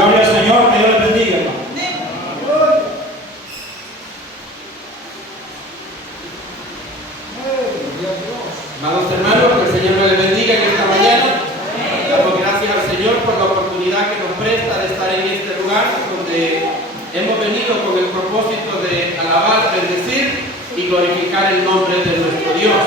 Gloria al Señor, que Dios les bendiga, hermano. Amados hermanos, que el Señor les bendiga en esta mañana. Damos gracias al Señor por la oportunidad que nos presta de estar en este lugar donde hemos venido con el propósito de alabar, bendecir y glorificar el nombre de nuestro Dios.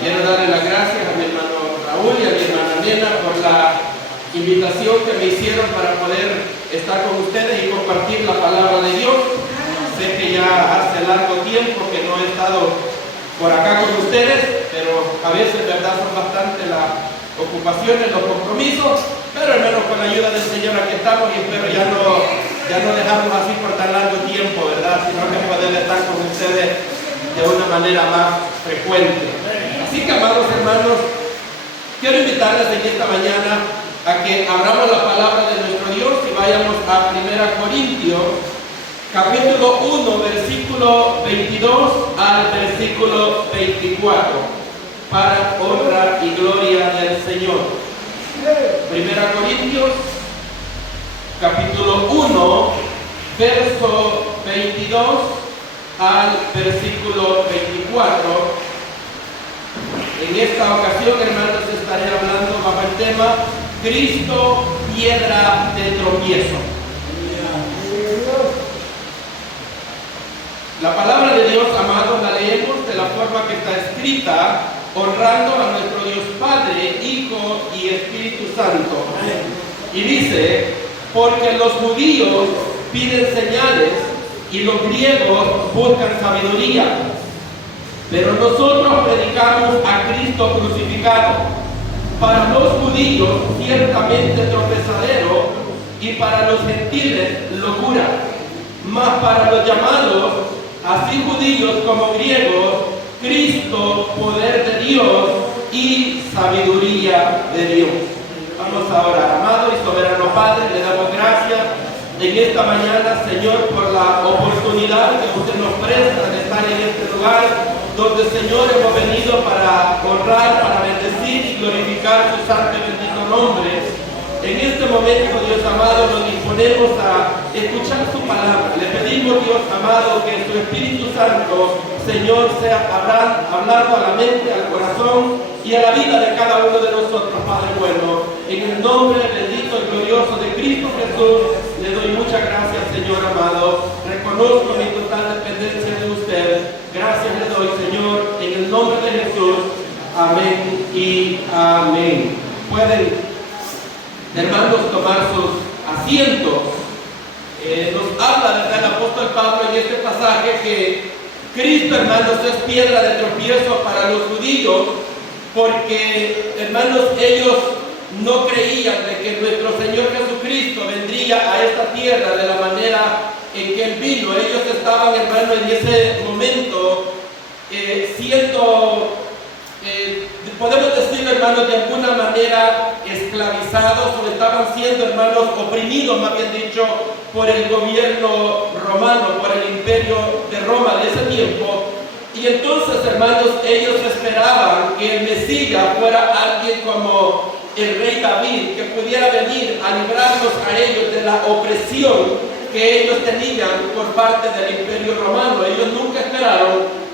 Quiero darle las gracias a mi hermano Raúl y a mi hermana Nena por la invitación que me hicieron para poder estar con ustedes y compartir la palabra de Dios. Sé que ya hace largo tiempo que no he estado por acá con ustedes, pero a veces, verdad, son bastante las ocupaciones, los compromisos, pero hermanos, con la ayuda del Señor aquí estamos y espero ya no dejarnos así por tan largo tiempo, verdad, sino que poder estar con ustedes de una manera más frecuente. Así que, amados hermanos, quiero invitarles en esta mañana a que abramos la palabra de nuestro Dios y vayamos a 1 Corintios capítulo 1, versículo 22 al versículo 24, para honra y gloria del Señor. 1 Corintios, capítulo 1, verso 22 al versículo 24. En esta ocasión, hermanos, estaré hablando bajo el tema Cristo, piedra de tropiezo. La palabra de Dios, amados, la leemos de la forma que está escrita, honrando a nuestro Dios Padre, Hijo y Espíritu Santo. Y dice, porque los judíos piden señales y los griegos buscan sabiduría, pero nosotros predicamos a Cristo crucificado, para los judíos ciertamente tropezadero y para los gentiles locura, mas para los llamados, así judíos como griegos, Cristo, poder de Dios y sabiduría de Dios. Vamos a orar. Amado y soberano Padre, le damos gracias en esta mañana, Señor, por la oportunidad que usted nos presta de estar en este lugar, donde, Señor, hemos venido para honrar, para bendecir y glorificar su santo y bendito nombre. En este momento, Dios amado, nos disponemos a escuchar su palabra. Le pedimos, Dios amado, que su Espíritu Santo, Señor, sea hablando a la mente, al corazón y a la vida de cada uno de nosotros, Padre bueno. En el nombre bendito y glorioso de Cristo Jesús, le doy muchas gracias, Señor amado. Reconozco mi total dependencia de usted. Gracias le doy, Señor, en el nombre de Jesús. Amén y amén. Pueden, hermanos, tomar sus asientos. Nos habla, ¿verdad?, el apóstol Pablo en este pasaje que Cristo, hermanos, es piedra de tropiezo para los judíos, porque, hermanos, ellos no creían de que nuestro Señor Jesucristo vendría a esta tierra de la manera en que Él vino. Ellos estaban, hermanos, en ese momento siendo podemos decir, hermanos, de alguna manera esclavizados, o estaban siendo, hermanos, oprimidos, más bien dicho, por el gobierno romano, por el imperio de Roma de ese tiempo. Y entonces, hermanos, ellos esperaban que el Mesías fuera alguien como el rey David, que pudiera venir a librarlos a ellos de la opresión que ellos tenían por parte del imperio romano. Ellos nunca esperaron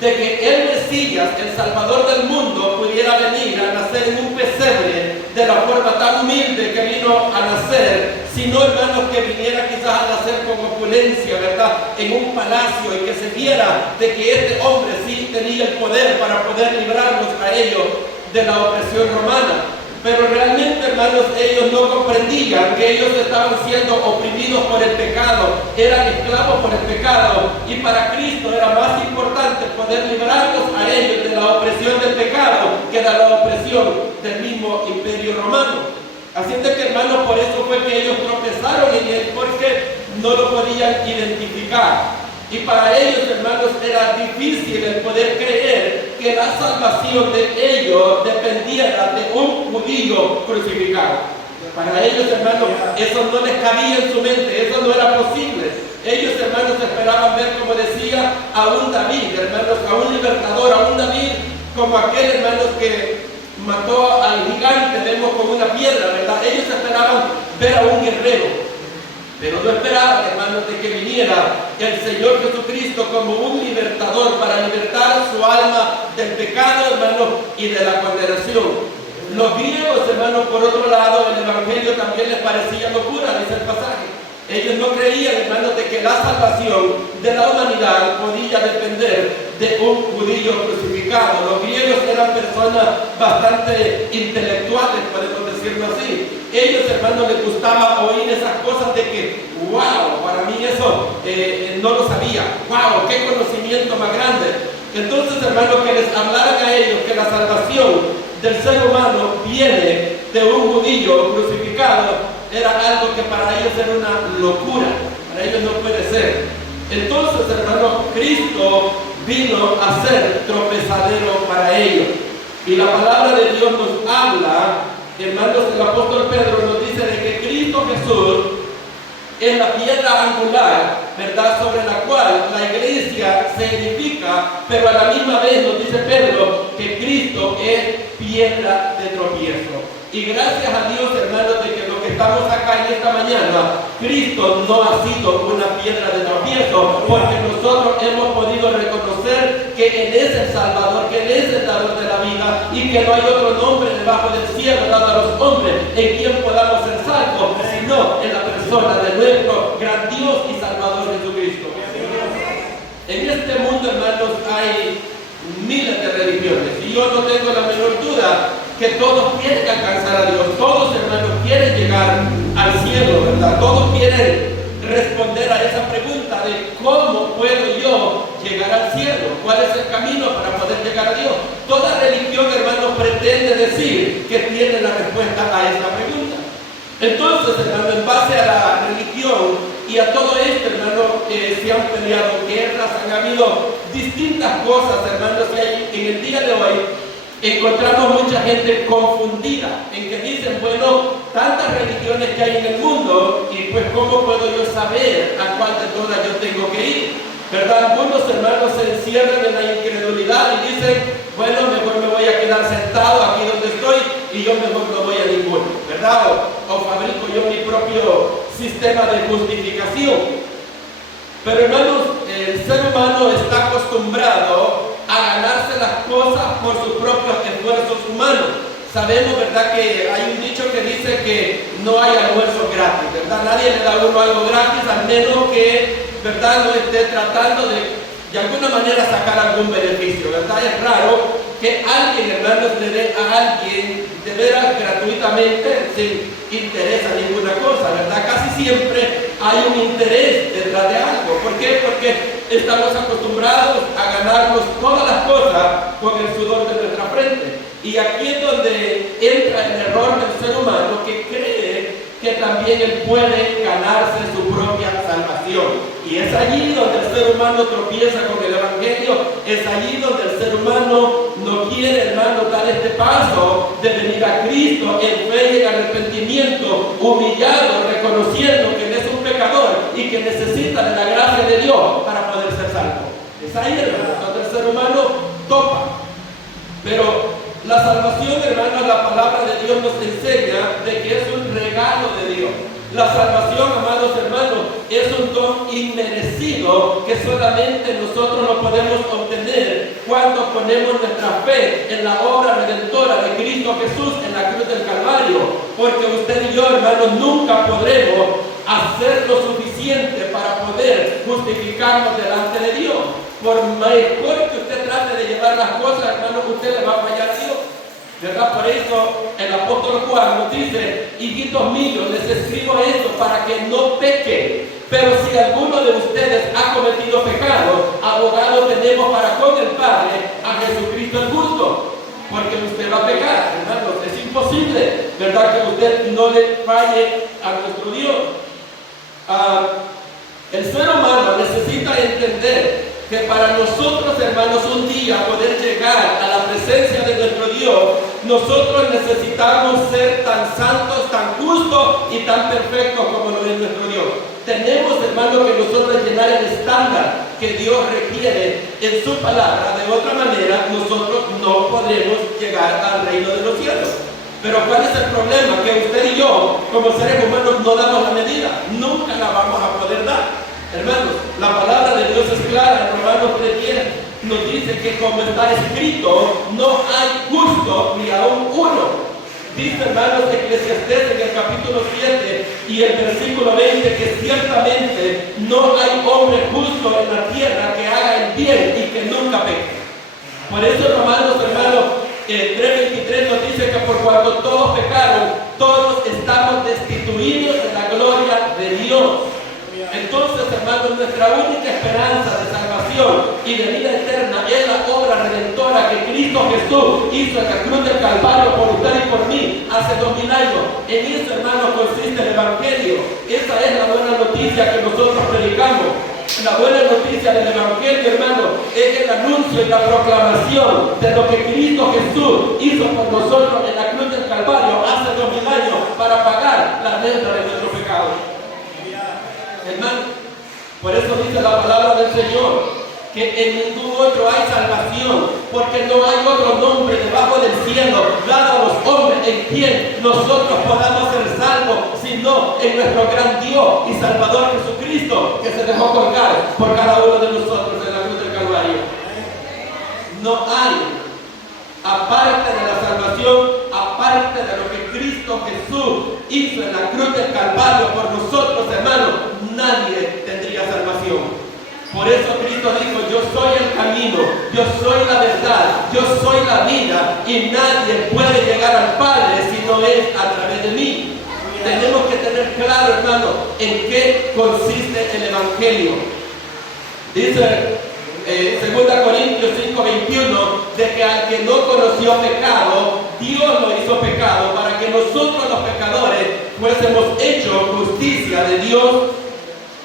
de que el Mesías, el Salvador del mundo, pudiera venir a nacer en un pesebre de la forma tan humilde que vino a nacer, sino, hermanos, que viniera quizás a nacer con opulencia, ¿verdad?, en un palacio, y que se viera de que este hombre sí tenía el poder para poder librarnos a ellos de la opresión romana. Pero realmente, hermanos, ellos no comprendían que ellos estaban siendo oprimidos por el pecado, eran esclavos por el pecado, y para Cristo era más importante poder librarlos a ellos de la opresión del pecado que de la opresión del mismo imperio romano. Así es de que, hermanos, por eso fue que ellos tropezaron en él, porque no lo podían identificar. Y para ellos, hermanos, era difícil el poder creer que la salvación de ellos dependiera de un judío crucificado. Para ellos, hermanos, eso no les cabía en su mente, eso no era posible. Ellos, hermanos, esperaban ver, como decía, a un David, hermanos, a un libertador, a un David como aquel, hermanos, que mató al gigante, vemos con una piedra, ¿verdad? Ellos esperaban ver a un guerrero, pero no esperaban, hermanos, de que viniera el Señor Jesucristo como un libertador para libertar su alma del pecado, hermanos, y de la condenación. Los griegos, hermanos, por otro lado, el Evangelio también les parecía locura, dice el pasaje. Ellos no creían, hermanos, de que la salvación de la humanidad podía depender de un judío crucificado. Los griegos eran personas bastante intelectuales, podemos decirlo así. Ellos, hermanos, les gustaba oír esas cosas de que, wow, para mí eso no lo sabía. Wow, qué conocimiento más grande. Entonces, hermanos, que les hablaran a ellos que la salvación del ser humano viene de un judío crucificado, era algo que para ellos era una locura, para ellos no puede ser. Entonces, hermanos, Cristo vino a ser tropezadero para ellos. Y la palabra de Dios nos habla, hermanos, el apóstol Pedro nos dice de que Cristo Jesús es la piedra angular, ¿verdad?, sobre la cual la iglesia se edifica, pero a la misma vez nos dice Pedro que Cristo es piedra de tropiezo. Y gracias a Dios, hermanos, de que los que estamos acá en esta mañana, Cristo no ha sido una piedra de tropiezo, porque nosotros hemos podido reconocer que Él es el Salvador, que Él es el dador de la vida, y que no hay otro nombre debajo del cielo dado a los hombres en quien podamos ser salvos, sino en la persona de nuestro gran Dios y Salvador Jesucristo. En este mundo, hermanos, hay miles de religiones, y yo no tengo la menor duda que todos quieren alcanzar a Dios, todos, hermanos, quieren llegar al cielo, ¿verdad? Todos quieren responder a esa pregunta de cómo puedo yo llegar al cielo, cuál es el camino para poder llegar a Dios. Toda religión, hermanos, pretende decir que tiene la respuesta a esta pregunta. Entonces, hermano, en base a la religión y a todo esto, hermano, se han peleado guerras, han habido distintas cosas, hermanos, y en el día de hoy encontramos mucha gente confundida en que dicen, bueno, tantas religiones que hay en el mundo, y pues ¿cómo puedo yo saber a cuál de todas yo tengo que ir? ¿Verdad? Algunos, hermanos, se encierran en la incredulidad y dicen, bueno, mejor me voy a quedar sentado aquí donde estoy y yo mejor no voy a ninguno, ¿verdad? O fabrico yo mi propio sistema de justificación. Pero, hermanos, el ser humano está acostumbrado a ganarse las cosas por sus propios esfuerzos humanos. Sabemos, ¿verdad?, que hay un dicho que dice que no hay almuerzo gratis, ¿verdad? Nadie le da a uno algo gratis, al menos que, ¿verdad?, no esté tratando de alguna manera sacar algún beneficio, ¿verdad? Es raro que alguien, hermanos, le dé a alguien de veras gratuitamente sin interés a ninguna cosa, ¿verdad? Casi siempre hay un interés detrás de algo. ¿Por qué? Porque estamos acostumbrados a ganarnos todas las cosas con el sudor de nuestra frente. Y aquí es donde entra el error del ser humano, que cree que también él puede ganarse su propia salvación. Y es allí donde el ser humano tropieza con el Evangelio, es allí donde el ser humano no quiere, hermano, dar este paso de venir a Cristo en fe y en arrepentimiento, humillado, reconociendo que él es un pecador y que necesita de la gracia de Dios para poder ser salvo. Es ahí, hermano, donde el ser humano topa. Pero la salvación, hermanos, la palabra de Dios nos enseña de que es un regalo de Dios. La salvación, amados hermanos, es un don inmerecido que solamente nosotros lo podemos obtener cuando ponemos nuestra fe en la obra redentora de Cristo Jesús en la cruz del Calvario. Porque usted y yo, hermanos, nunca podremos hacer lo suficiente para poder justificarnos delante de Dios. Por mejor que usted trate de llevar las cosas, hermanos, usted le va a fallar a Dios, ¿verdad? Por eso el apóstol Juan nos dice, hijitos míos, les escribo esto para que no pequen. Pero si alguno de ustedes ha cometido pecado, abogado tenemos para con el Padre a Jesucristo el justo. Porque usted va a pecar, hermanos, es imposible, ¿verdad?, que usted no le falle a nuestro Dios. El ser humano necesita entender que para nosotros, hermanos, un día poder llegar a la presencia de nuestro Dios, nosotros necesitamos ser tan santos, tan justos y tan perfectos como lo es nuestro Dios. Tenemos, hermanos, que nosotros llenar el estándar que Dios requiere en su palabra. De otra manera, nosotros no podremos llegar al reino de los cielos. Pero ¿cuál es el problema? Que usted y yo, como seres humanos, no damos la medida. Nunca la vamos a poder dar. Hermanos, la palabra de Dios es clara. En Romanos 3:10 nos dice que como está escrito, no hay justo ni aún uno. Dice, hermanos, Eclesiastés en el capítulo 7 y el versículo 20 que ciertamente no hay hombre justo en la tierra que haga el bien y que nunca peque. Por eso, Romanos, hermanos, 3:23 nos dice que por cuanto todos pecaron, todos estamos destituidos de la gloria de Dios. Entonces, hermanos, nuestra única esperanza de salvación y de vida eterna es la obra redentora que Cristo Jesús hizo en la cruz del Calvario por usted y por mí hace 2000 años. En eso, hermanos, consiste el Evangelio. Esa es la buena noticia que nosotros predicamos. La buena noticia del Evangelio, hermano, es el anuncio y la proclamación de lo que Cristo Jesús hizo por nosotros en la cruz del Calvario hace 2000 años para pagar la deuda de nuestro pecado. Hermano, por eso dice la palabra del Señor que en ningún otro hay salvación, porque no hay otro nombre debajo del cielo dado a los hombres en quien nosotros podamos ser salvos, sino en nuestro gran Dios y Salvador Jesucristo, que se dejó colgar por cada uno de nosotros en la cruz del Calvario. No hay, aparte de la salvación, aparte de lo que Cristo Jesús hizo en la cruz del Calvario por nosotros, hermanos, nadie tendría salvación. Por eso Cristo dijo, yo soy el camino, yo soy la verdad, yo soy la vida, y nadie puede llegar al Padre si no es a través de mí. Tenemos que tener claro, hermano, en qué consiste el Evangelio. Dice 2 Corintios 5:21, de que al que no conoció pecado, Dios lo hizo pecado para que nosotros los pecadores fuésemos hechos justicia de Dios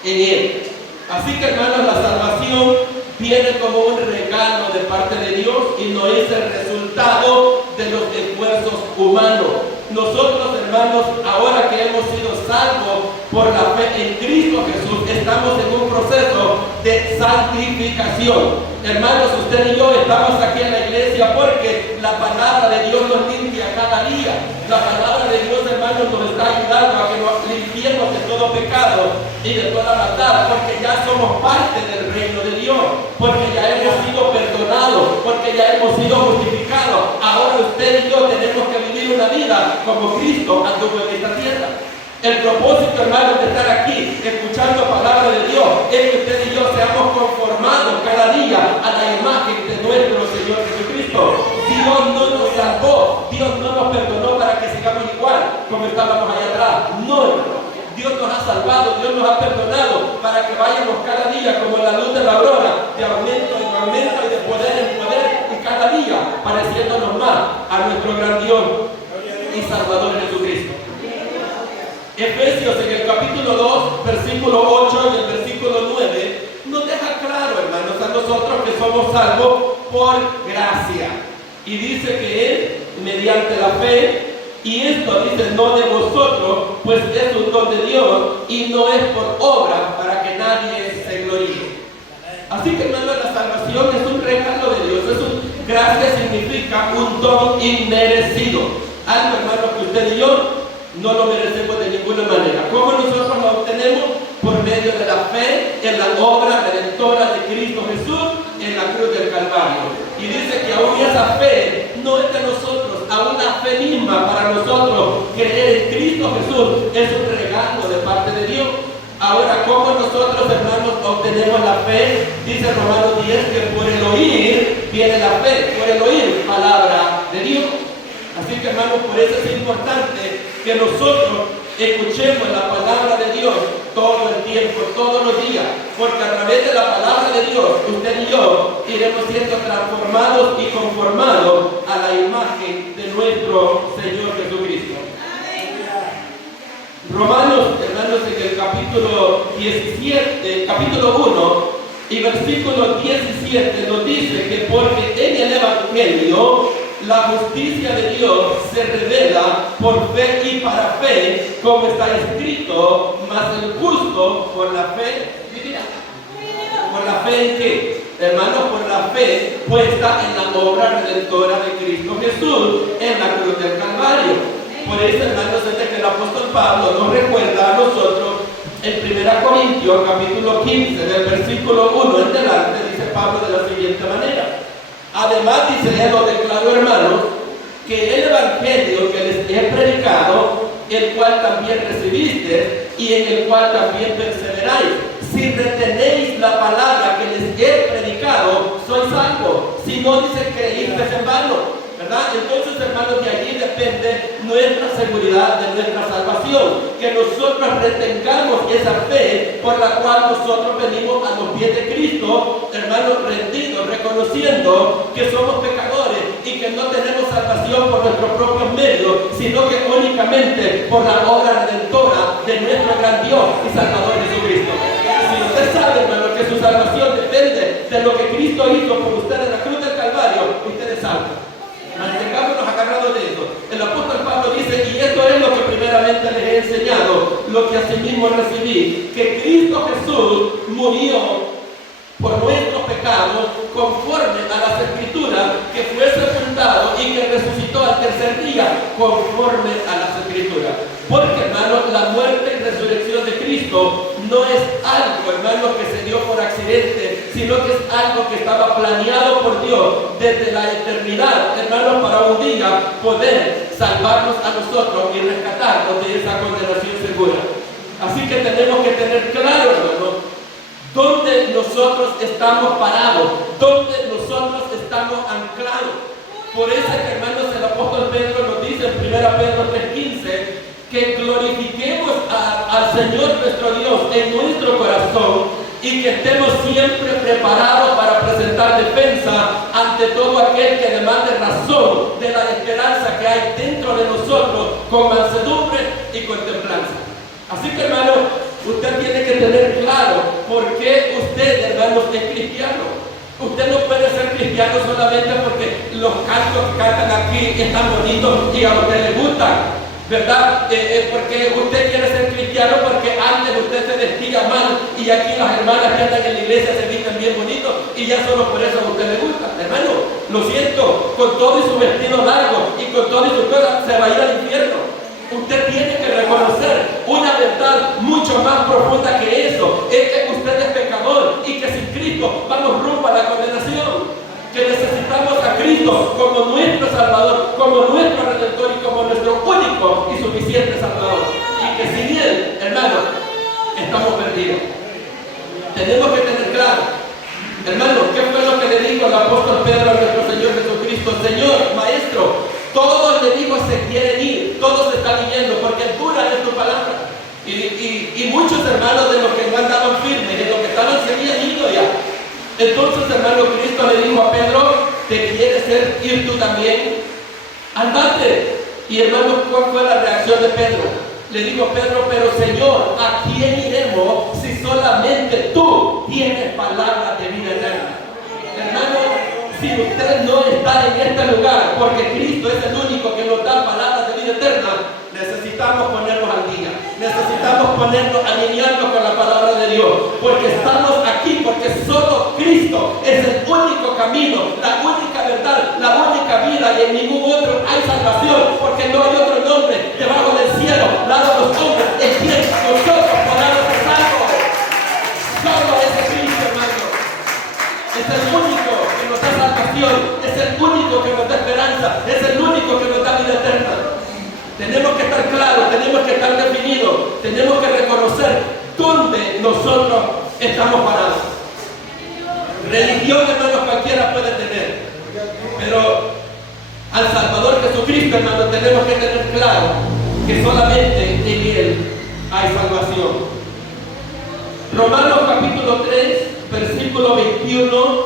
en él. Así que, hermanos, la salvación viene como un regalo de parte de Dios y no es el resultado de los esfuerzos humanos. Nosotros, hermanos, ahora que hemos sido salvos por la fe en Cristo Jesús, estamos en un proceso de santificación. Hermanos, usted y yo estamos aquí en la iglesia porque la palabra de Dios nos limpia cada día. La palabra de Dios, hermanos, nos está ayudando a que nos limpiemos de todo pecado y de toda maldad, porque ya somos parte del reino de Dios, porque ya hemos sido perdonados, porque ya hemos sido justificados. Ahora usted y yo tenemos que vivir una vida como Cristo anduvo en esta tierra. El propósito, hermanos, de estar aquí escuchando palabra de Dios es que usted y yo seamos conformados cada día a la imagen de nuestro Señor Jesucristo. Dios no nos salvó, Dios no nos perdonó para que sigamos igual como estábamos allá atrás. No, Dios nos ha salvado, Dios nos ha perdonado para que vayamos cada día como la luz de la aurora, de aumento en aumento y de poder en poder, y cada día pareciéndonos más a nuestro gran Dios y Salvador Jesucristo. Efesios en el capítulo 2, versículo 8 y el versículo 9 nos deja claro, hermanos, a nosotros que somos salvos por gracia. Y dice que es mediante la fe, y esto dice no de vosotros, pues es un don de Dios y no es por obra para que nadie se gloríe. Así que, hermanos, la salvación es un regalo de Dios. Gracia significa un don inmerecido. Algo, hermanos, que usted y yo no lo merecemos de ninguna manera. ¿Cómo nosotros lo obtenemos? Por medio de la fe en la obra redentora de Cristo Jesús en la cruz del Calvario. Y dice que aún esa fe no es de nosotros, aún la fe misma para nosotros creer en Cristo Jesús es un regalo de parte de Dios. Ahora, ¿cómo nosotros, hermanos, obtenemos la fe? Dice Romanos 10 que por el oír viene la fe, por el oír palabra de Dios. Así que, hermanos, por eso es importante que nosotros escuchemos la palabra de Dios todo el tiempo, todos los días, porque a través de la palabra de Dios, usted y yo iremos siendo transformados y conformados a la imagen de nuestro Señor Jesucristo. Romanos, hermanos, en el capítulo 17, capítulo 1 y versículo 17 nos dice que porque en el Evangelio la justicia de Dios se revela por fe y para fe, como está escrito, mas el justo por la fe vivirá. Por ¿Por la fe en qué? Hermanos, por la fe puesta en la obra redentora de Cristo Jesús en la cruz del Calvario. Por eso, hermanos, es que el apóstol Pablo nos recuerda a nosotros en 1 Corintios capítulo 15, del versículo 1 en delante, dice Pablo de la siguiente manera. Además, dice, lo declaro, hermanos, que el evangelio que les he predicado, el cual también recibiste y en el cual también perseveráis, si retenéis la palabra que les he predicado, sois salvos. Si no, dice, creíste en vano, ¿verdad? Entonces, hermanos, de allí depende nuestra seguridad de nuestra salvación, que nosotros retengamos esa fe por la cual nosotros venimos a los pies de Cristo, hermanos, rendidos, reconociendo que somos pecadores y que no tenemos salvación por nuestros propios medios, sino que únicamente por la obra redentora de nuestro gran Dios y Salvador Jesucristo. Si usted sabe, hermano, que su salvación depende de lo que Cristo hizo por usted en la cruz del Calvario, usted es salvo. Mantengámonos agarrados de eso. El apóstol Pablo dice, y esto es lo que primeramente les he enseñado, lo que asimismo recibí, que Cristo Jesús murió por nuestros pecados conforme a las Escrituras, que fue sepultado y que resucitó al tercer día conforme a las Escrituras. Porque, hermanos, la muerte y resurrección de Cristo no es algo, hermanos, que se dio por accidente, sino que es algo que estaba planeado por Dios desde la eternidad, hermanos, para un día poder salvarnos a nosotros y rescatarnos de esa condenación segura. Así que tenemos que tener claro, hermanos, dónde nosotros estamos parados, dónde nosotros estamos anclados. Por eso, hermanos, el apóstol Pedro nos dice en 1 Pedro 3:15, que glorifiquemos al Señor nuestro Dios en nuestro corazón y que estemos siempre preparados para presentar defensa ante todo aquel que demande razón de la esperanza que hay dentro de nosotros con mansedumbre y con templanza. Así que, hermano, usted tiene que tener claro por qué usted, hermanos, es cristiano. Usted no puede ser cristiano solamente porque los cantos que cantan aquí están bonitos y a usted le gustan, ¿verdad? Porque usted quiere ser cristiano porque antes usted se vestía mal y aquí las hermanas que andan en la iglesia se visten bien bonitos y ya solo por eso a usted le gusta. Hermano, lo siento, con todo y su vestido largo y con todo y su cosa se va a ir al infierno. Usted tiene que reconocer una verdad mucho más profunda que eso, es que usted es pecador y que sin Cristo vamos rumbo a la condenación, que necesitamos a Cristo como nuestro Salvador, como nuestro Redentor y como nuestro único y suficiente Salvador, y que sin Él, hermano, estamos perdidos. Tenemos que tener claro, hermano, ¿qué fue lo que le dijo el apóstol Pedro a nuestro Señor Jesucristo? Señor, Maestro, todos le digo se quieren ir, todos se están yendo porque dura es tu palabra. Y muchos hermanos de los que no andaban firmes, de los que estaban se habían ido ya. Entonces, hermano, Cristo le dijo a Pedro, ¿te quieres ir tú también? Andate. Y hermano, ¿cuál fue la reacción de Pedro? Le dijo Pedro, pero Señor, ¿a quién iremos si solamente tú tienes palabras de vida eterna? Hermano, si usted no está en este lugar, porque Cristo es el único que nos da palabras de vida eterna, necesitamos ponernos al día, necesitamos alinearnos con la palabra de Dios, porque estamos aquí, porque solo Cristo es el único camino, la única verdad, la única vida, y en ningún otro hay salvación, porque no hay otro nombre debajo del cielo, dado a los hombres, en quien nosotros podamos ser salvos. Solo ese Cristo, hermano, es el único que nos da salvación, es el único que nos da esperanza, es el único que nos da vida eterna. Tenemos que estar claros, tenemos que estar definidos, tenemos que reconocer dónde nosotros estamos parados. Religión, hermanos, cualquiera puede tener, pero al Salvador Jesucristo, hermanos, tenemos que tener claro que solamente en Él hay salvación. Romanos capítulo 3, versículo 21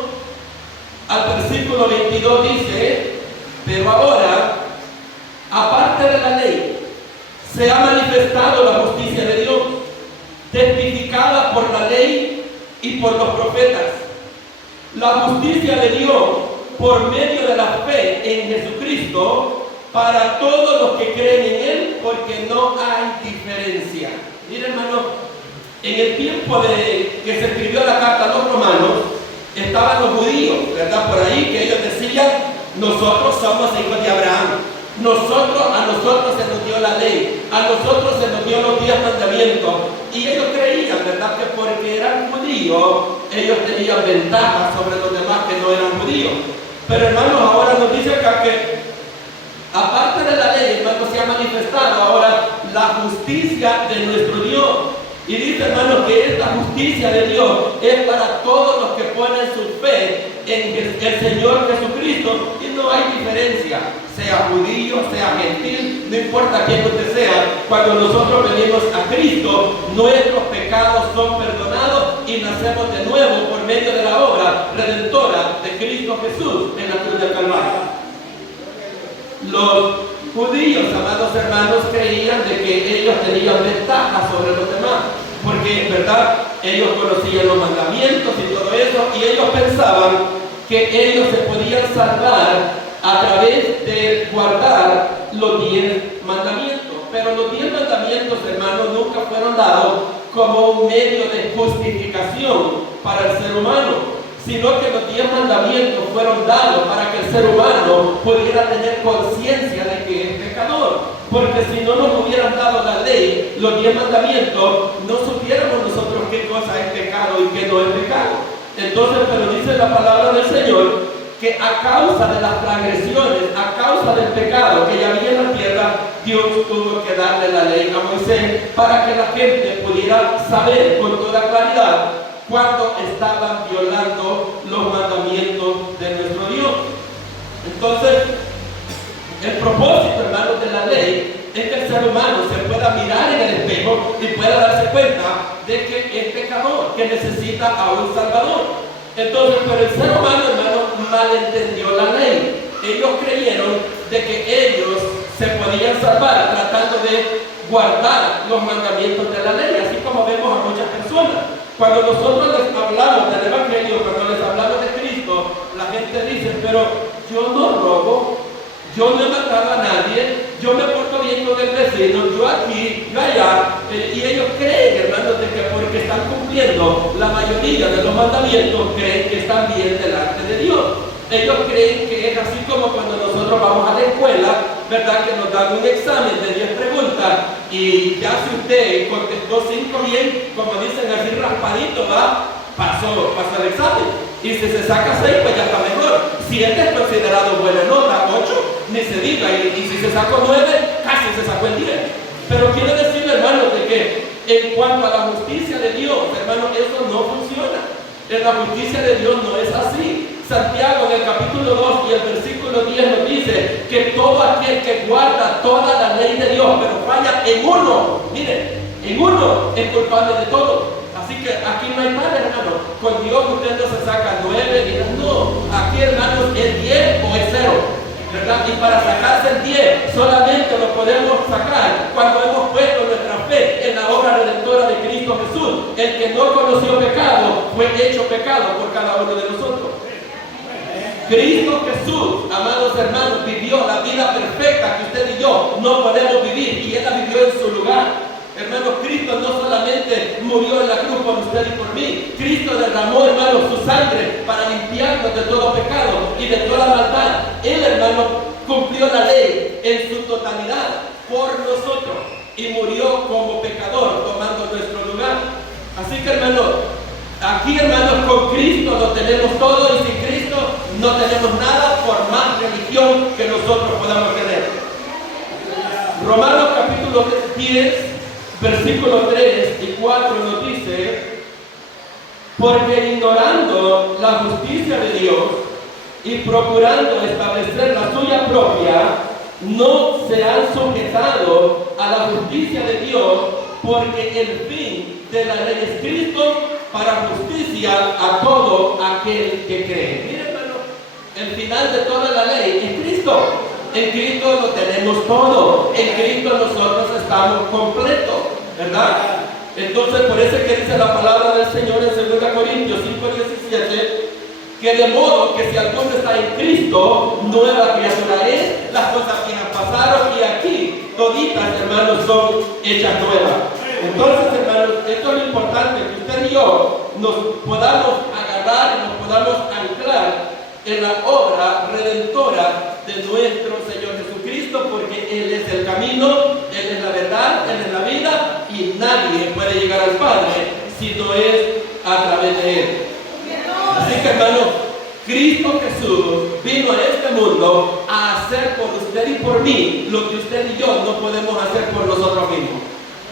al versículo 22 dice, pero ahora, aparte de la ley, se ha manifestado la justicia de Dios, testificada por la ley y por los profetas. La justicia de Dios por medio de la fe en Jesucristo para todos los que creen en Él, porque no hay diferencia. Mira, hermano, En el tiempo de que se escribió la carta a los romanos, estaban los judíos, ¿verdad? Por ahí que ellos decían, nosotros somos hijos de Abraham. A nosotros se nos dio la ley, a nosotros se nos dio los 10 mandamientos. Y ellos creían, ¿verdad?, que porque eran judíos, ellos tenían ventaja sobre los demás que no eran judíos. Pero hermanos, ahora nos dice acá que, aparte de la ley, hermanos, se ha manifestado ahora la justicia de nuestro Dios. Y dice, hermanos, que esta justicia de Dios es para todos los que ponen su fe en el Señor Jesucristo. Y no hay diferencia, sea judío, sea gentil, no importa quién usted sea. Cuando nosotros venimos a Cristo, nuestros pecados son perdonados y nacemos de nuevo por medio de la obra redentora de Cristo Jesús en la cruz del Calvario. Los judíos, amados hermanos, creían de que ellos tenían ventaja sobre los demás, porque en verdad ellos conocían los mandamientos y todo eso, y ellos pensaban que ellos se podían salvar a través de guardar los 10 mandamientos. Pero los 10 mandamientos, hermanos, nunca fueron dados como un medio de justificación para el ser humano, sino que los 10 mandamientos fueron dados para que el ser humano pudiera tener conciencia de que es pecador. Porque si no nos hubieran dado la ley, los 10 mandamientos, no supiéramos nosotros qué cosa es pecado y qué no es pecado. Entonces, pero dice la palabra del Señor que a causa de las transgresiones, a causa del pecado que ya había en la tierra, Dios tuvo que darle la ley a Moisés para que la gente pudiera saber con toda claridad cuando estaban violando los mandamientos de nuestro Dios. Entonces, el propósito, hermanos, de la ley es que el ser humano se pueda mirar en el espejo y pueda darse cuenta de que es pecador, que necesita a un Salvador. Entonces, pero el ser humano, hermano, malentendió la ley. Ellos creyeron de que ellos se podían salvar tratando de guardar los mandamientos de la ley, así como vemos a muchas personas. Cuando nosotros les hablamos del Evangelio, cuando les hablamos de Cristo, la gente dice, pero yo no robo, yo no he matado a nadie, yo me porto bien con el vecino, yo aquí, yo allá. Y ellos creen, hermanos, de que porque están cumpliendo la mayoría de los mandamientos, creen que están bien delante de Dios. Ellos creen que es así como cuando nosotros vamos a la escuela, ¿verdad?, que nos dan un examen de 10 preguntas y ya si usted contestó 5 bien, como dicen así raspadito, pasó el examen. Y si se saca 6, pues ya está mejor. 7 es considerado buena nota, 8 ni se diga, y si se sacó 9, casi se sacó el 10. Pero quiero decirle, hermanos, de que en cuanto a la justicia de Dios, hermanos, eso no funciona. En la justicia de Dios no es así. Santiago en el capítulo 2 y el versículo 10 nos dice que todo aquel que guarda toda la ley de Dios, pero falla en uno, miren, en uno es culpable de todo. Así que aquí no hay mal, hermano. Con Dios usted no se saca 9 ni no. Aquí, hermanos, es 10 o es 0, ¿verdad? Y para sacarse el 10 solamente lo podemos sacar cuando hemos puesto nuestra fe en la obra redentora de Cristo Jesús. El que no conoció pecado fue hecho pecado por cada uno de nosotros. Cristo Jesús, amados hermanos, vivió la vida perfecta que usted y yo no podemos vivir, y Él la vivió en su lugar. Hermanos, Cristo no solamente murió en la cruz por usted y por mí. Cristo derramó, hermanos, su sangre para limpiarnos de todo pecado y de toda maldad. Él, hermano, cumplió la ley en su totalidad por nosotros y murió como pecador, tomando nuestro lugar. Así que, hermanos, aquí, hermanos, con Cristo lo tenemos todo, y sin Cristo no tenemos nada, por más religión que nosotros podamos tener. Romanos capítulo 10, versículos 3 y 4 nos dice: porque ignorando la justicia de Dios y procurando establecer la suya propia, no se han sujetado a la justicia de Dios, porque el fin de la ley es Cristo para justicia a todo aquel que cree. Miren, hermano, el final de toda la ley es Cristo. En Cristo lo tenemos todo. En Cristo nosotros estamos completos, ¿verdad? Entonces, por eso es que dice la palabra del Señor en 2 Corintios 5:17, que de modo que si alguno está en Cristo, nueva criatura es, las cosas viejas pasaron y aquí toditas, hermanos, son hechas nuevas. Entonces, hermanos, esto es lo importante nos podamos agarrar y nos podamos anclar en la obra redentora de nuestro Señor Jesucristo, porque Él es el camino, Él es la verdad, Él es la vida, y nadie puede llegar al Padre si no es a través de Él. Así que, hermanos, Cristo Jesús vino a este mundo a hacer por usted y por mí lo que usted y yo no podemos hacer por nosotros mismos.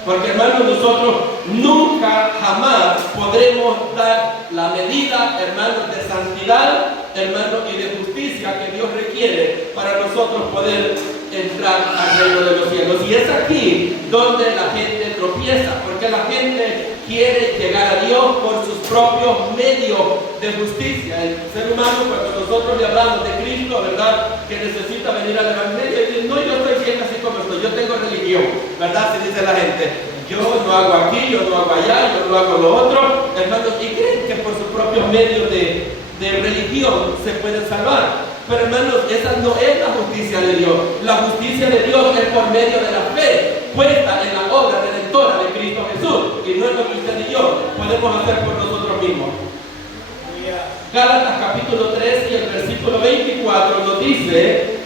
Porque, hermanos, nosotros nunca, jamás podremos dar la medida, hermanos, de santidad, hermanos, y de justicia que Dios requiere para nosotros poder entrar al reino de los cielos. Y es aquí donde la gente tropieza, porque la gente quiere llegar a Dios por sus propios medios de justicia. El ser humano, cuando nosotros le hablamos de Cristo, ¿verdad?, que necesita venir al Evangelio, y dice, no, yo estoy bien así como estoy, yo tengo religión, ¿verdad?, se dice la gente. Yo no hago aquí, yo no hago allá, yo no hago lo otro, hermanos, y creen que por sus propios medios de religión se pueden salvar. Pero, hermanos, esa no es la justicia de Dios. La justicia de Dios es por medio de la fe puesta en la obra redentora de Cristo Jesús, y no es lo que usted y yo podemos hacer por nosotros mismos. Gálatas capítulo 3 y el versículo 24 nos dice: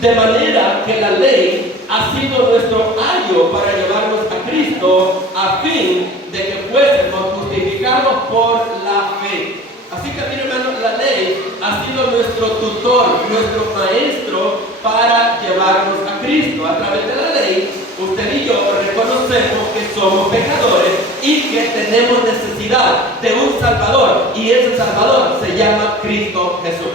de manera que la ley ha sido nuestro ayo para llevarnos a Cristo, a fin de que fuésemos justificados por la fe. Así que, mire, hermano, la ley ha sido nuestro tutor, nuestro maestro para llevarnos a Cristo. A través de la ley, usted y yo reconocemos que somos pecadores y que tenemos necesidad de un Salvador, y ese Salvador se llama Cristo Jesús.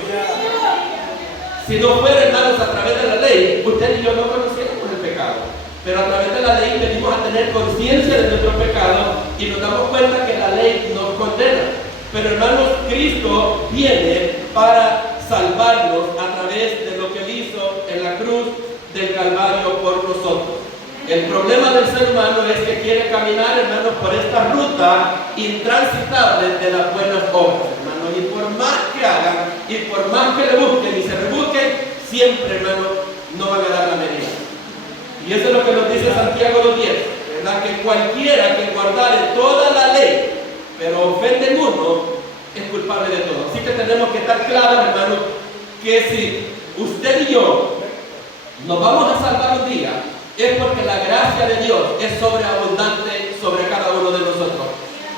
Si no fuera, hermanos, a través de la ley, usted y yo no conociéramos el pecado. Pero a través de la ley venimos a tener conciencia de nuestro pecado y nos damos cuenta que la ley nos condena. Pero, hermanos, Cristo viene para salvarnos a través de lo que Él hizo en la cruz del Calvario por nosotros. El problema del ser humano es que quiere caminar, hermanos, por esta ruta intransitable de las buenas obras, hermanos. Y por más que hagan, y por más que le busquen y se rebusquen, siempre, hermanos, no van a dar la medida. Y eso es lo que nos dice Santiago 2:10, ¿verdad? Que cualquiera que guardare toda la ley, pero ofende en uno, es culpable de todo. Así que tenemos que estar claros, hermanos, que si usted y yo nos vamos a salvar un día, es porque la gracia de Dios es sobreabundante sobre cada uno de nosotros.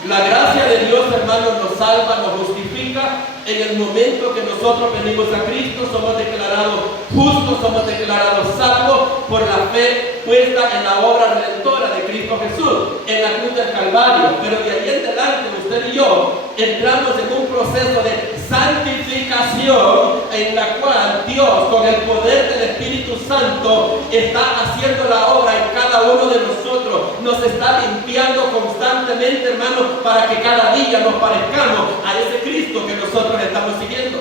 La gracia de Dios, hermanos, nos salva, nos justifica. En el momento que nosotros venimos a Cristo, somos declarados justos, somos declarados salvos por la fe puesta en la obra redentora de Cristo Jesús, en la cruz del Calvario. Pero de ahí en adelante, usted y yo entramos en un proceso de santificación en la cual Dios, con el poder del Espíritu Santo, está haciendo la obra en cada uno de nosotros. Nos está limpiando constantemente, hermanos, para que cada día nos parezcamos a ese Cristo que nosotros estamos siguiendo.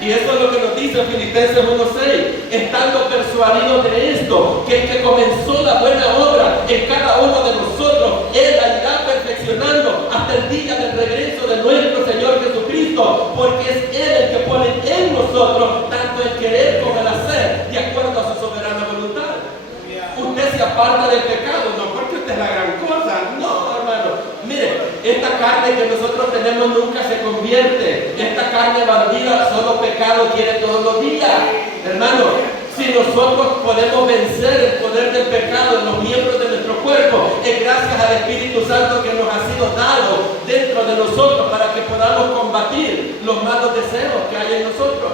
Y eso es lo que nos dice Filipenses 1:6, estando persuadidos de esto, que el que comenzó la buena obra en cada uno de nosotros, Él la irá perfeccionando hasta el día del regreso de nuestro Señor Jesucristo, porque es Él el que pone en nosotros tanto el querer como el hacer, de acuerdo a su soberana voluntad. Usted se aparta del pecado, no porque usted es la gran cosa, no, hermano. Mire, esta carne que nosotros tenemos nunca se convierte. Esta carne bandida solo pecado quiere todos los días. Hermano, si nosotros podemos vencer el poder del pecado en los miembros de nuestro cuerpo, es gracias al Espíritu Santo que nos ha sido dado dentro de nosotros para que podamos combatir los malos deseos que hay en nosotros.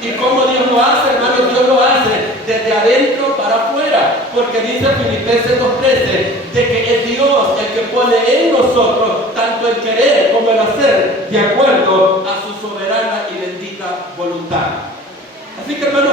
¿Y cómo Dios lo hace, hermano? Dios lo hace desde adentro para afuera, porque dice Filipenses 2:13 de que es Dios el que pone en nosotros tanto el querer como el hacer, de acuerdo a su soberana y bendita voluntad. Así que, hermano,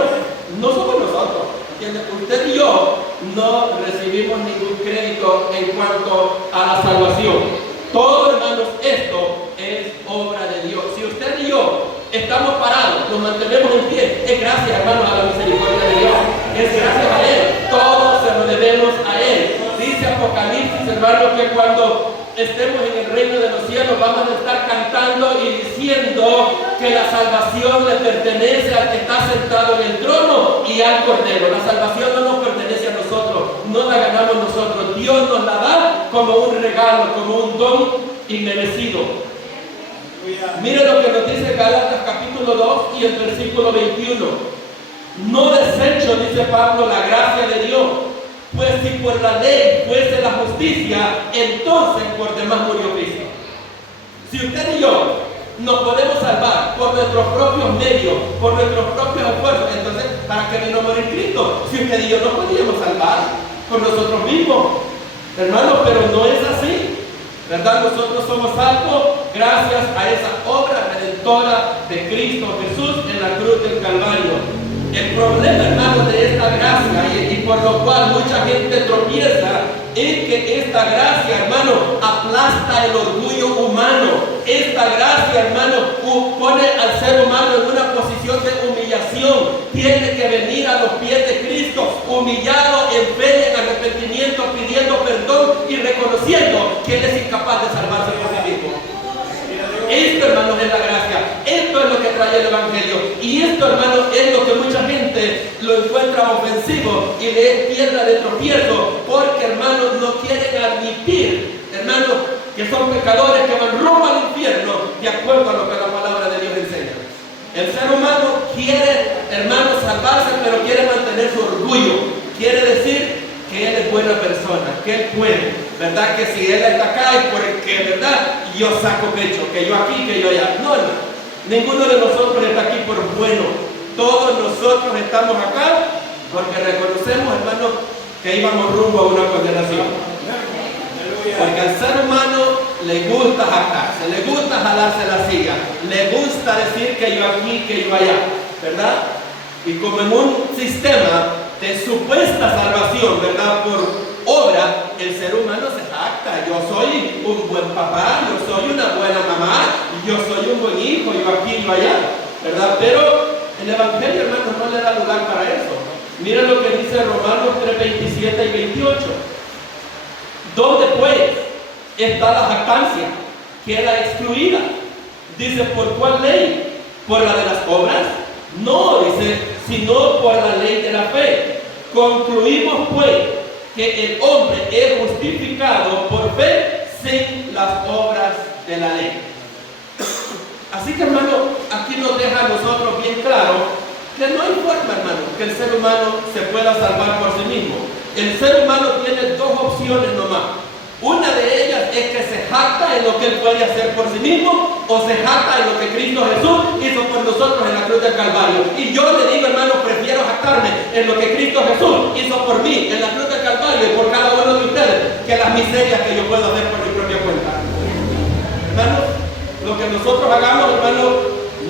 no somos nosotros, ¿entiendes? Usted y yo no recibimos ningún crédito en cuanto a la salvación. Todo, hermanos, esto es obra de Dios. Si usted y yo estamos parados, nos mantenemos en pie, es gracias, hermanos, a la misericordia de Dios. Es gracias a Él. Todo se lo debemos a Él. Dice Apocalipsis, hermanos, que cuando estemos en el reino de los cielos vamos a estar cantando y diciendo que la salvación le pertenece al que está sentado en el trono y al Cordero. La salvación no nos pertenece a nosotros, no la ganamos nosotros. Dios nos la da como un regalo, como un don inmerecido. Mira lo que nos dice Gálatas capítulo 2 y el versículo 21. No desecho, dice Pablo, la gracia de Dios, pues si por la ley fuese la justicia, entonces por demás murió Cristo. Si usted y yo nos podemos salvar por nuestros propios medios, por nuestros propios esfuerzos, entonces ¿para qué vino a morir Cristo? Si usted y yo no podíamos salvar por nosotros mismos, hermanos, pero no es así, ¿verdad? Nosotros somos salvos gracias a esa obra redentora de Cristo Jesús en la cruz del Calvario. El problema, hermanos, de esta gracia y por lo cual mucha gente tropieza es que esta gracia, hermano, aplasta el orgullo humano. Esta gracia, hermano, pone al ser humano en una posición de humillación. Tiene que venir a los pies de Cristo, humillado, en fe, en arrepentimiento, pidiendo perdón y reconociendo que Él es incapaz de salvarse por sí mismo. Esto, hermanos, es la gracia. Esto es lo que trae el Evangelio. Y esto, hermanos, es lo que mucha gente lo encuentra ofensivo y le es piedra de tropiezo, porque, hermanos, no quieren admitir, hermanos, que son pecadores que van rumbo al infierno de acuerdo a lo que la palabra de Dios enseña. El ser humano quiere, hermanos, salvarse, pero quiere mantener su orgullo. Quiere decir que Él es buena persona, que Él puede, ¿verdad? Que si Él está acá es porque, ¿verdad? Yo saco pecho, que yo aquí, que yo allá. No, no. Ninguno de nosotros está aquí por bueno. Todos nosotros estamos acá porque reconocemos, hermanos, que íbamos rumbo a una condenación. Porque al ser humano le gusta jactarse, le gusta jalarse la silla, le gusta decir que yo aquí, que yo allá, ¿verdad? Y como en un sistema de supuesta salvación, ¿verdad? Por obra, el ser humano se jacta. Yo soy un buen papá, yo soy una buena mamá, yo soy un buen hijo, yo aquí, yo allá, ¿verdad? Pero el Evangelio, hermano, no le da lugar para eso. Mira lo que dice Romanos 3, 27 y 28. ¿Dónde pues está la jactancia? Queda excluida. Dice, ¿por cuál ley? ¿Por la de las obras? No, dice, sino por la ley de la fe. Concluimos pues que el hombre es justificado por fe sin las obras de la ley. Así que, hermano, aquí nos deja a nosotros bien claro que no hay forma, hermano, que el ser humano se pueda salvar por sí mismo. El ser humano tiene dos opciones nomás. Una de ellas es que se jacta en lo que Él puede hacer por sí mismo, o se jacta en lo que Cristo Jesús hizo por nosotros en la cruz del Calvario. Y yo le digo, hermano, prefiero jactarme en lo que Cristo Jesús hizo por mí en la cruz del Calvario y por cada uno de ustedes, que las miserias que yo puedo hacer por mi propia cuenta. Hermano, lo que nosotros hagamos, hermano,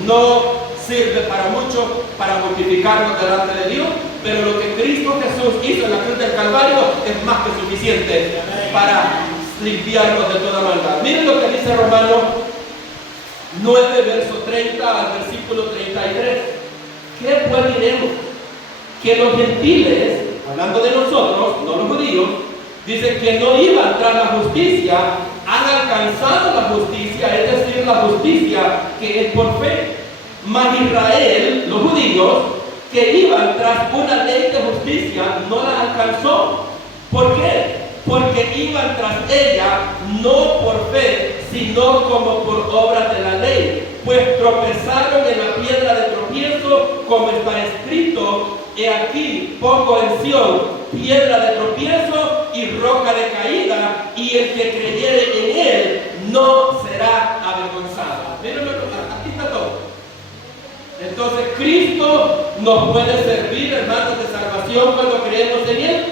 no sirve para mucho, para justificarnos delante de Dios, pero lo que Cristo Jesús hizo en la cruz del Calvario es más que suficiente para limpiarnos de toda maldad. Miren lo que dice Romanos 9, verso 30 al versículo 33. ¿Qué pues diremos? Que los gentiles, hablando de nosotros, no los judíos, dicen que no iban tras la justicia, han alcanzado la justicia, es decir, la justicia que es por fe. Mas Israel, los judíos, que iban tras una ley de justicia, no la alcanzó. ¿Por qué? Porque iban tras ella no por fe, sino como por obras de la ley. Pues tropezaron en la piedra de tropiezo, como está escrito: he aquí pongo en Sión piedra de tropiezo y roca de caída, y el que creyere en él no será avergonzado. Miren, aquí está todo. Entonces Cristo nos puede servir, hermanos, de salvación cuando creemos en Él,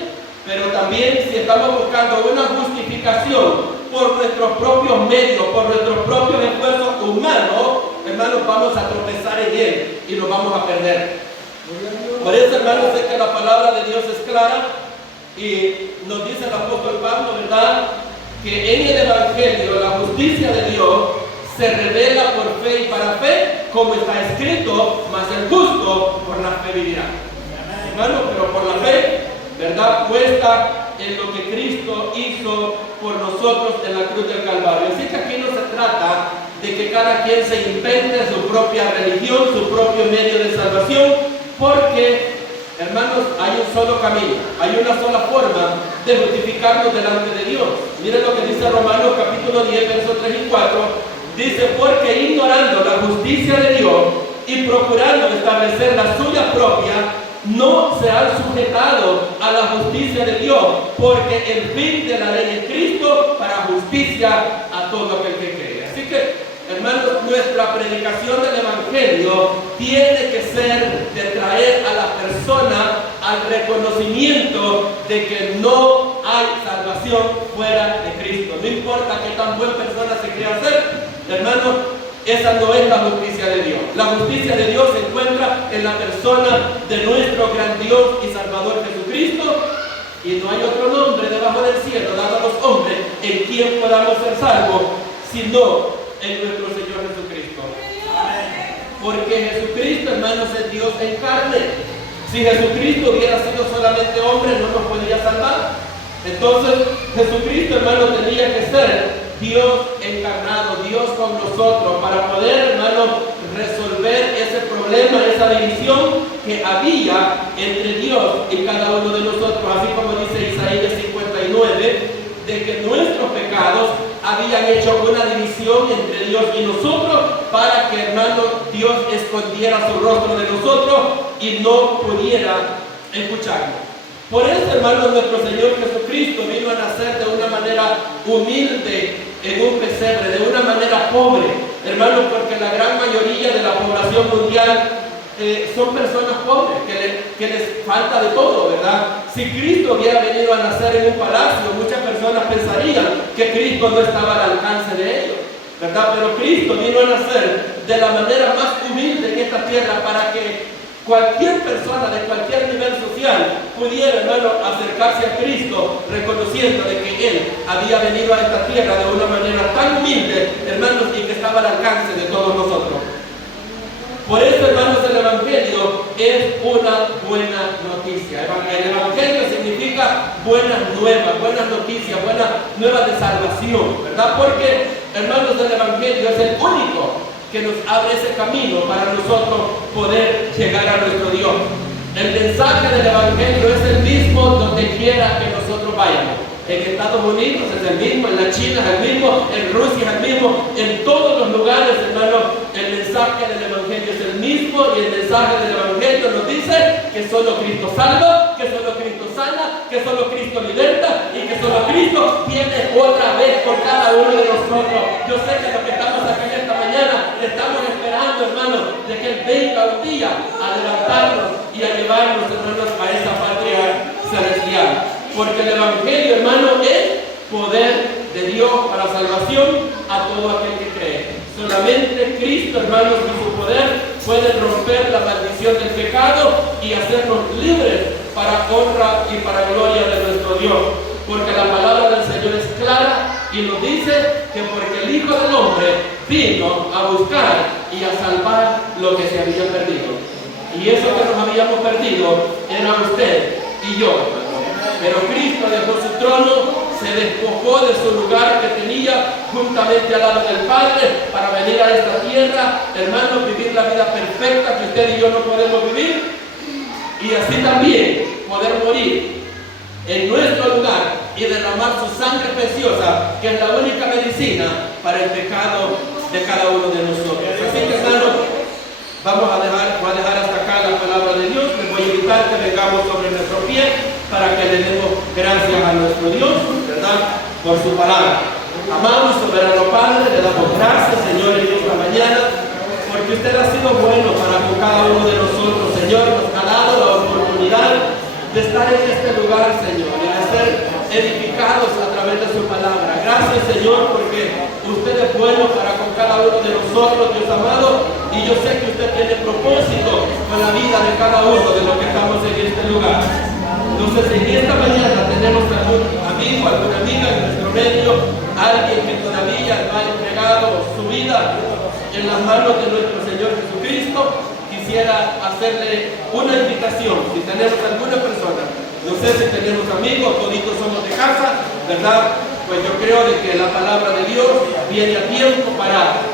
pero también si estamos buscando una justificación por nuestros propios medios, por nuestros propios esfuerzos humanos, hermanos, vamos a tropezar en Él y nos vamos a perder. Por eso, hermanos, es que la palabra de Dios es clara y nos dice el apóstol Pablo, ¿verdad?, que en el Evangelio la justicia de Dios se revela por fe y para fe, como está escrito: mas el justo por la fe vivirá. Hermano, pero por la fe, ¿verdad?, puesta en lo que Cristo hizo por nosotros en la cruz del Calvario. Así que aquí no se trata de que cada quien se invente su propia religión, su propio medio de salvación, porque, hermanos, hay un solo camino, hay una sola forma de justificarnos delante de Dios. Miren lo que dice Romanos capítulo 10, versos 3 y 4. Dice, porque ignorando la justicia de Dios y procurando establecer la suya propia, no se han sujetado a la justicia de Dios, porque el fin de la ley es Cristo para justicia a todo aquel que cree. Así que, hermanos, nuestra predicación del Evangelio tiene que ser de traer a la persona al reconocimiento de que no hay salvación fuera de Cristo. No importa qué tan buena persona se crea ser, hermanos, esa no es la justicia de Dios. La justicia de Dios se encuentra en la persona de nuestro gran Dios y Salvador Jesucristo, y no hay otro nombre debajo del cielo dado a los hombres en quien podamos ser salvos, sino en nuestro Señor Jesucristo. Porque Jesucristo, hermanos, es Dios en carne. Si Jesucristo hubiera sido solamente hombre, no nos podría salvar. Entonces, Jesucristo, hermanos, tenía que ser Dios encarnado, Dios con nosotros, para poder, hermanos, resolver ese problema, esa división que había entre Dios y cada uno de nosotros, así como dice Isaías 59, de que nuestros pecados habían hecho una división entre Dios y nosotros, para que, hermanos, Dios escondiera su rostro de nosotros y no pudiera escucharnos. Por eso, hermanos, nuestro Señor Jesucristo vino a nacer de una manera humilde en un pesebre, de una manera pobre, hermanos, porque la gran mayoría de la población mundial son personas pobres, que les falta de todo, ¿verdad? Si Cristo hubiera venido a nacer en un palacio, muchas personas pensarían que Cristo no estaba al alcance de ellos, ¿verdad? Pero Cristo vino a nacer de la manera más humilde en esta tierra, para que cualquier persona de cualquier nivel social pudiera, hermano, acercarse a Cristo, reconociendo de que Él había venido a esta tierra de una manera tan humilde, hermanos, y que estaba al alcance de todos nosotros. Por eso, hermanos, el Evangelio es una buena noticia. El Evangelio significa buenas nuevas, buenas noticias, buenas nuevas de salvación, ¿verdad? Porque, hermanos, el Evangelio es el único que nos abre ese camino para nosotros poder llegar a nuestro Dios. El mensaje del Evangelio es el mismo donde quiera que nosotros vayamos. En Estados Unidos es el mismo, en la China es el mismo, en Rusia es el mismo, en todos los lugares, hermanos, el mensaje del Evangelio es el mismo, y el mensaje del Evangelio nos dice que solo Cristo salva, que solo Cristo sana, que solo Cristo liberta, y que solo Cristo viene otra vez por cada uno de nosotros. Yo sé que los que estamos aquí en esta mañana estamos esperando, hermanos, de que Él venga un día a levantarnos y a llevarnos, hermanos, a esa patria celestial. Porque el Evangelio, hermano, es poder de Dios para salvación a todo aquel que cree. Solamente Cristo, hermanos, y su poder pueden romper la maldición del pecado y hacernos libres para honra y para gloria de nuestro Dios. Porque la palabra del Señor es clara y nos dice que porque el Hijo del Hombre vino a buscar y a salvar lo que se había perdido. Y eso que nos habíamos perdido era usted y yo. Pero Cristo dejó su trono, se despojó de su lugar que tenía juntamente al lado del Padre, para venir a esta tierra, hermanos, vivir la vida perfecta que usted y yo no podemos vivir, y así también poder morir en nuestro lugar y derramar su sangre preciosa, que es la única medicina para el pecado de cada uno de nosotros. Así que, hermanos, voy a dejar hasta acá la palabra de Dios. Les voy a invitar que vengamos sobre nuestro pie para que le demos gracias a nuestro Dios, ¿verdad?, por su palabra. Amado y soberano Padre, le damos gracias, Señor, en esta mañana, porque usted ha sido bueno para con cada uno de nosotros, Señor. Nos ha dado la oportunidad de estar en este lugar, Señor, y de ser edificados a través de su palabra. Gracias, Señor, porque usted es bueno para con cada uno de nosotros, Dios amado, y yo sé que usted tiene propósito con la vida de cada uno de los que estamos en este lugar. Entonces, en esta mañana tenemos algún amigo, alguna amiga en nuestro medio, alguien que todavía no ha entregado su vida en las manos de nuestro Señor Jesucristo. Quisiera hacerle una invitación. Si tenemos alguna persona, no sé si tenemos amigos, toditos somos de casa, ¿verdad? Pues yo creo de que la palabra de Dios viene a tiempo para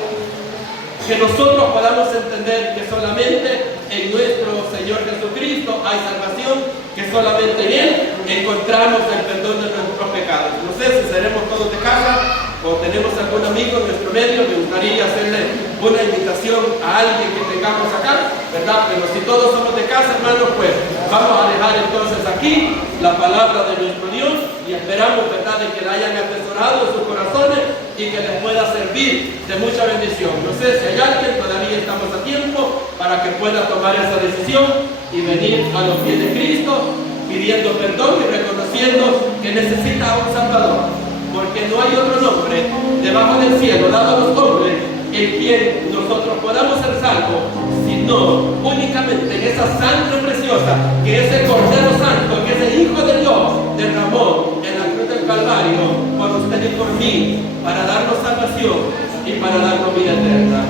que nosotros podamos entender que solamente en nuestro Señor Jesucristo hay salvación, que solamente en Él encontramos el perdón de nuestros pecados. No sé si seremos todos de casa o tenemos algún amigo en nuestro medio. Me gustaría hacerle una invitación a alguien que tengamos acá, ¿verdad? Pero si todos somos de casa, hermanos, pues vamos a dejar entonces aquí la palabra de nuestro Dios y esperamos, ¿verdad?, de que la hayan atesorado en sus corazones y que les pueda servir de mucha bendición. No sé si hay alguien, todavía estamos a tiempo para que pueda tomar esa decisión y venir a los pies de Cristo pidiendo perdón y reconociendo que necesita un Salvador, porque no hay otro nombre debajo del cielo dado a los hombres en quien nosotros podamos ser salvos, sino únicamente en esa sangre preciosa que ese Cordero Santo, que ese Hijo de Dios derramó en la cruz del Calvario por usted y por mí, para darnos salvación y para darnos vida eterna.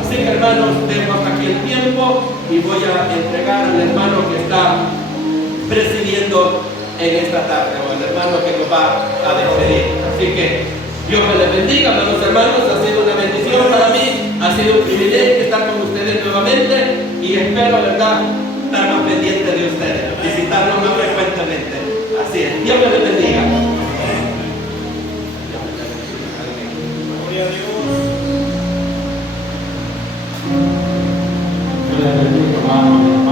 Así que, hermanos, dejo hasta aquí el tiempo y voy a entregar al hermano que está presidiendo en esta tarde, o el hermano que nos va a despedir. Así que Dios me les bendiga, amados hermanos. Ha sido una bendición para mí, ha sido un privilegio estar con ustedes nuevamente y espero, ¿verdad?, estar más pendiente de ustedes, visitarlos más frecuentemente. Así es, Dios me les bendiga. Gloria a Dios. Gloria a Dios, hermano.